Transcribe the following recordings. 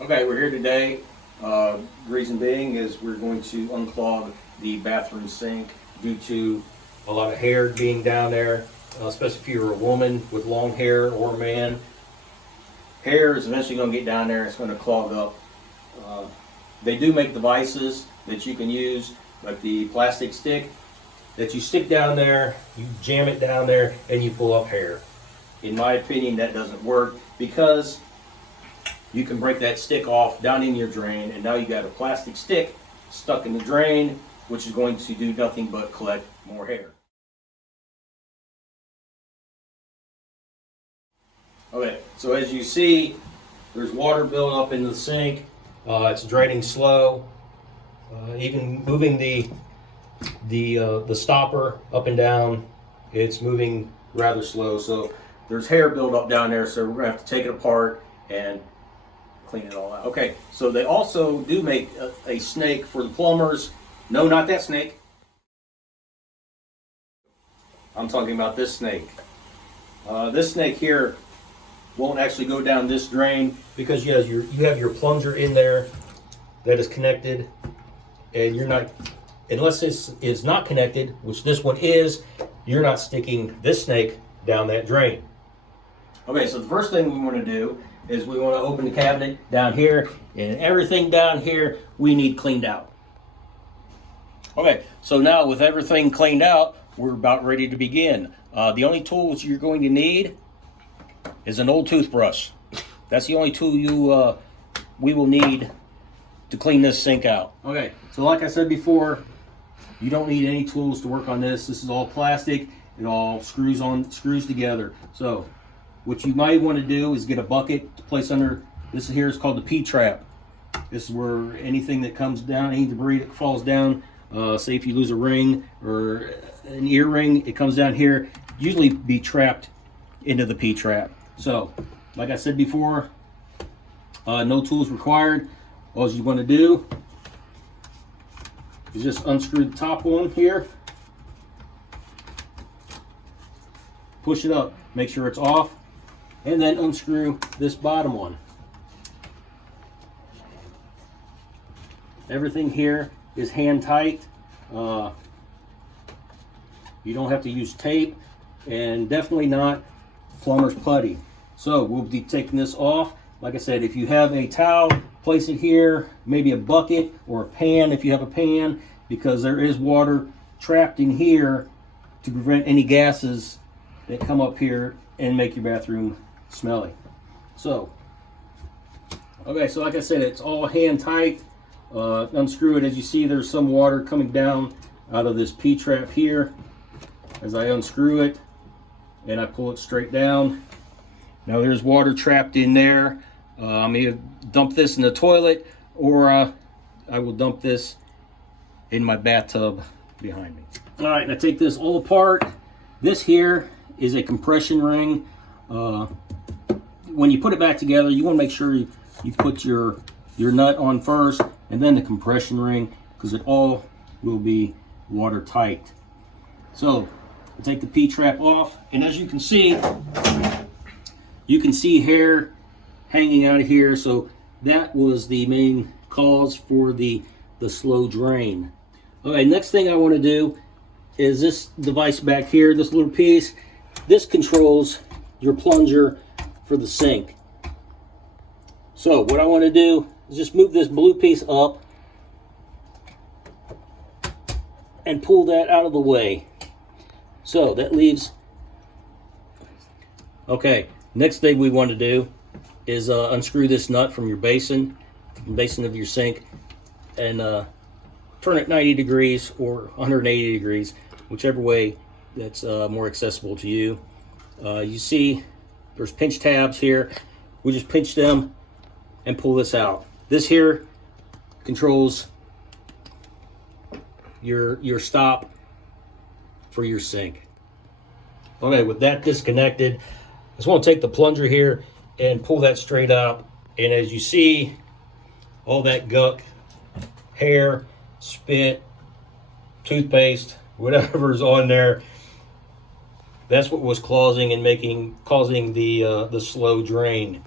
Okay, we're here today. Reason being is we're going to unclog the bathroom sink due to a lot of hair being down there, especially if you're a woman with long hair or a man. Hair is eventually going to get down there and it's going to clog up. They do make devices that you can use, like the plastic stick that you stick down there, you jam it down there, and you pull up hair. In my opinion, that doesn't work because you can break that stick off down in your drain, and now you got a plastic stick stuck in the drain, which is going to do nothing but collect more hair. Okay, so as you see, there's water built up in the sink. It's draining slow. Even moving the stopper up and down, it's moving rather slow. So there's hair built up down there, so we're gonna have to take it apart and clean it all out. Okay, so they also do make a snake for the plumbers. No, not that snake. I'm talking about this snake. This snake here won't actually go down this drain because you have your plunger in there that is connected, and you're not, unless this is not connected, which this one is, you're not sticking this snake down that drain. Okay, so the first thing we want to do is we want to open the cabinet down here, and everything down here we need cleaned out. Okay, so now with everything cleaned out, we're about ready to begin. The only tools you're going to need is an old toothbrush. That's the only tool we will need to clean this sink out. Okay, so like I said before, you don't need any tools to work on this. This is all plastic. It all screws together. So what you might want to do is get a bucket to place under. This here is called the P-trap. This is where anything that comes down, any debris that falls down, say if you lose a ring or an earring, it comes down here, usually be trapped into the P-trap. So, like I said before, no tools required. All you want to do is just unscrew the top one here, push it up, make sure it's off, and then unscrew this bottom one. Everything here is hand tight. You don't have to use tape, and definitely not plumber's putty. So we'll be taking this off. Like I said, if you have a towel, place it here, maybe a bucket or a pan if you have a pan, because there is water trapped in here to prevent any gases that come up here and make your bathroom smelly. So, okay, so like I said, it's all hand tight. Unscrew it. As you see, there's some water coming down out of this P-trap here. As I unscrew it and I pull it straight down, now there's water trapped in there. I'm going to dump this in the toilet, or I will dump this in my bathtub behind me. All right, now take this all apart. This here is a compression ring. When you put it back together, you want to make sure you put your nut on first and then the compression ring, because it all will be watertight. So I take the P-trap off, and as you can see hair hanging out of here. So that was the main cause for the slow drain. Okay, next thing I want to do is this device back here, this little piece. This controls your plunger for the sink. So what I want to do is just move this blue piece up and pull that out of the way. So that leaves. Okay, next thing we want to do is unscrew this nut from your basin of your sink, and turn it 90 degrees or 180 degrees, whichever way that's more accessible to you. You see there's pinch tabs here. We just pinch them and pull this out. This here controls your stop for your sink. Okay, with that disconnected, I just want to take the plunger here and pull that straight out. And as you see, all that gunk, hair, spit, toothpaste, whatever's on there, that's what was causing the slow drain.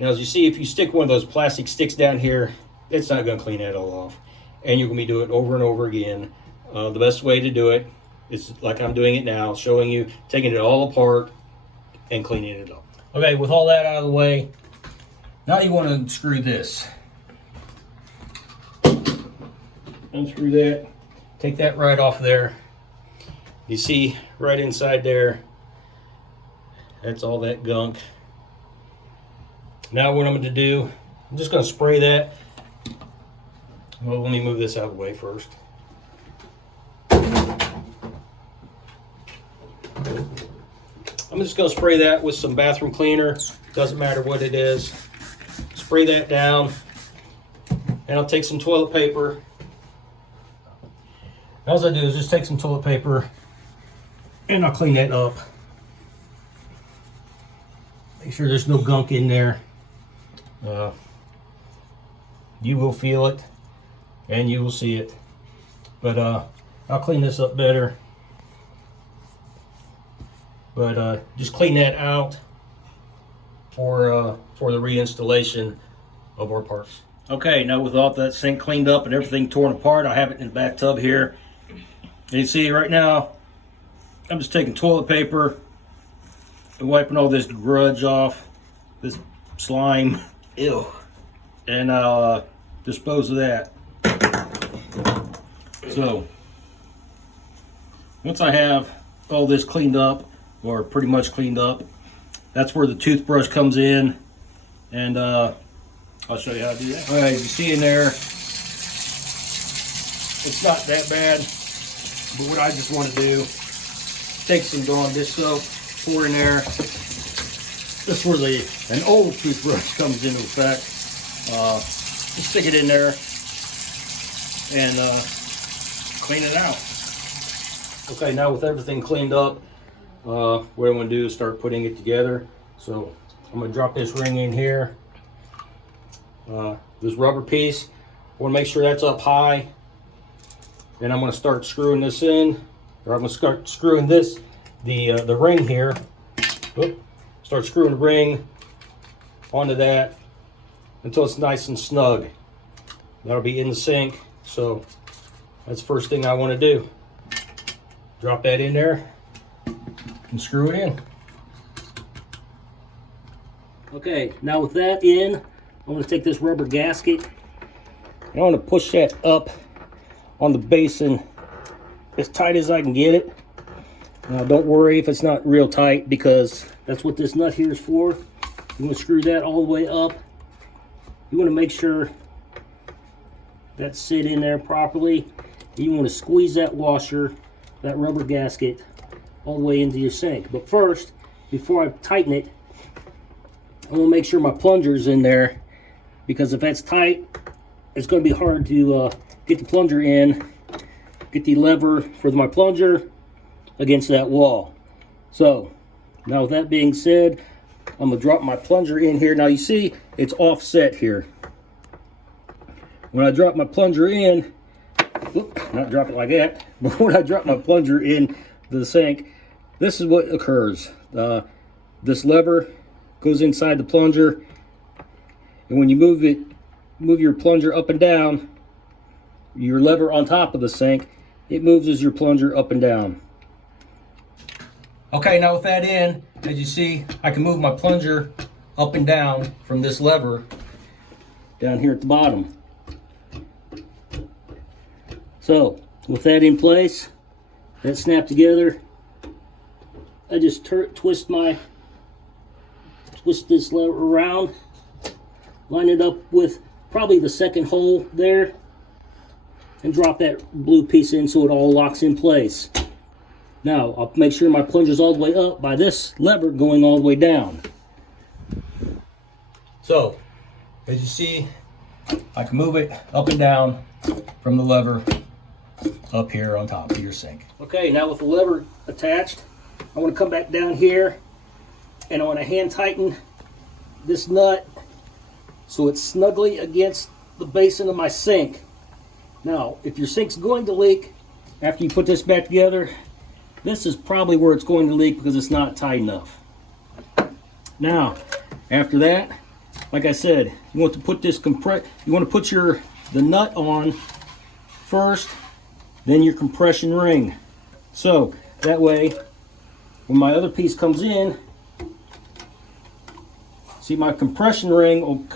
Now, as you see, if you stick one of those plastic sticks down here, it's not going to clean that all off. And you're going to be doing it over and over again. The best way to do it is like I'm doing it now, showing you, taking it all apart and cleaning it up. Okay, with all that out of the way, now you want to unscrew this. Unscrew that, take that right off there. You see right inside there, that's all that gunk. Now what I'm going to do, I'm just going to spray that. Well, let me move this out of the way first. I'm just going to spray that with some bathroom cleaner. Doesn't matter what it is. Spray that down. And I'll take some toilet paper. All I do is just take some toilet paper and I'll clean that up. Make sure there's no gunk in there. You will feel it and you will see it, but I'll clean this up better. But just clean that out for the reinstallation of our parts. Okay, now with all that sink cleaned up and everything torn apart, I have it in the bathtub here. And you see right now, I'm just taking toilet paper and wiping all this grudge off, this slime. Ew. And I'll dispose of that. So, once I have all this cleaned up, or pretty much cleaned up, that's where the toothbrush comes in. And I'll show you how to do that. Alright, you see in there, it's not that bad. But what I just want to do, take some Dawn dish soap, pour in there. This is where an old toothbrush comes into effect. Just stick it in there and clean it out. Okay, now with everything cleaned up, what I'm going to do is start putting it together. So I'm going to drop this ring in here. This rubber piece, I want to make sure that's up high. Then I'm going to start screwing this in, or I'm going to start screwing this, the ring here. Oop. Start screwing the ring onto that until it's nice and snug. That'll be in the sink, so that's the first thing I want to do. Drop that in there and screw it in. Okay, now with that in, I'm going to take this rubber gasket and I want to push that up on the basin as tight as I can get it. Now don't worry if it's not real tight, because that's what this nut here is for. You want to screw that all the way up. You want to make sure that's sit in there properly. You want to squeeze that washer, that rubber gasket, all the way into your sink. But first, before I tighten it, I want to make sure my plunger's in there, because if that's tight, it's going to be hard to get the plunger in, get the lever for my plunger against that wall. So now with that being said, I'm gonna drop my plunger in here. Now you see it's offset here. When I drop my plunger in, not drop it like that, but when I drop my plunger in the sink, this is what occurs. This lever goes inside the plunger, and when you move your plunger up and down, your lever on top of the sink, it moves as your plunger up and down. Okay, now with that in, as you see, I can move my plunger up and down from this lever down here at the bottom. So, with that in place, that snapped together, I just twist this lever around, line it up with probably the second hole there, and drop that blue piece in so it all locks in place. Now, I'll make sure my plunger's all the way up by this lever going all the way down. So, as you see, I can move it up and down from the lever up here on top of your sink. Okay, now with the lever attached, I want to come back down here and I want to hand tighten this nut so it's snugly against the basin of my sink. Now, if your sink's going to leak after you put this back together, this is probably where it's going to leak because it's not tight enough. Now, after that, like I said, you want to put this you want to put the nut on first, then your compression ring. So that way, when my other piece comes in, see, my compression ring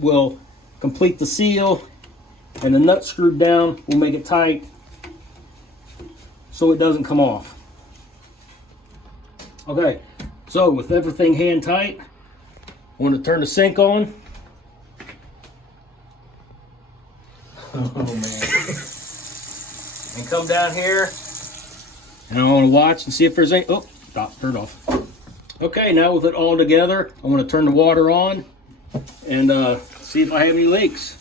will complete the seal, and the nut screwed down will make it tight so it doesn't come off. Okay, so with everything hand tight, I want to turn the sink on. Oh man. And come down here, and I want to watch and see if there's any, oh, stop, turn it off. Okay, now with it all together, I want to turn the water on and see if I have any leaks.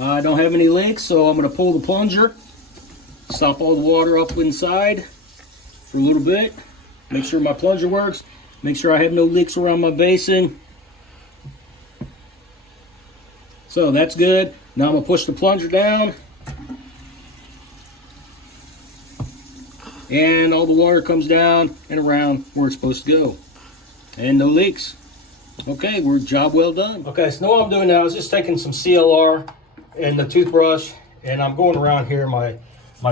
I don't have any leaks, so I'm going to pull the plunger, stop all the water up inside for a little bit, make sure my plunger works, make sure I have no leaks around my basin. So that's good. Now I'm going to push the plunger down, and all the water comes down and around where it's supposed to go, and no leaks. Okay, we're job well done. Okay, so now what I'm doing now is just taking some CLR and the toothbrush, and I'm going around here my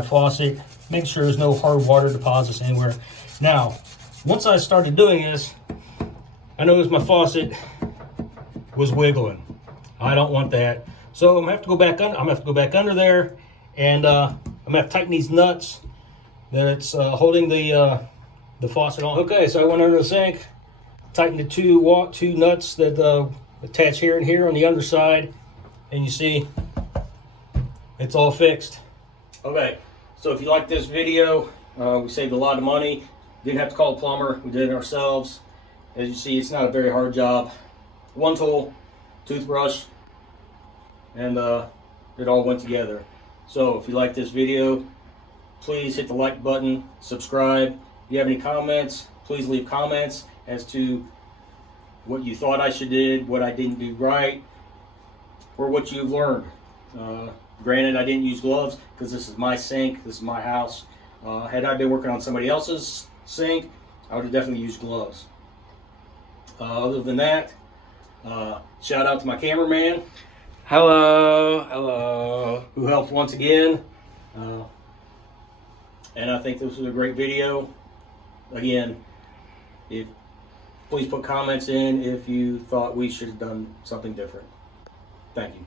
faucet, making sure there's no hard water deposits anywhere. Now, once I started doing this, I noticed my faucet was wiggling. I don't want that, so I'm gonna have to go back under. I'm gonna have to go back under there, and I'm gonna have to tighten these nuts that it's holding the faucet on. Okay, so I went under the sink, tightened the two nuts that attach here and here on the underside, and you see it's all fixed. Okay, so if you like this video, we saved a lot of money. Didn't have to call a plumber. We did it ourselves. As you see, it's not a very hard job. One tool, toothbrush, and it all went together. So if you like this video, please hit the like button, subscribe. If you have any comments, please leave comments as to what you thought I should did, what I didn't do right, or what you've learned. Granted, I didn't use gloves because this is my sink, this is my house. Had I been working on somebody else's sink, I would have definitely used gloves. Other than that, shout out to my cameraman. Hello. Who helped once again. And I think this was a great video. Again, please put comments in if you thought we should have done something different. Thank you.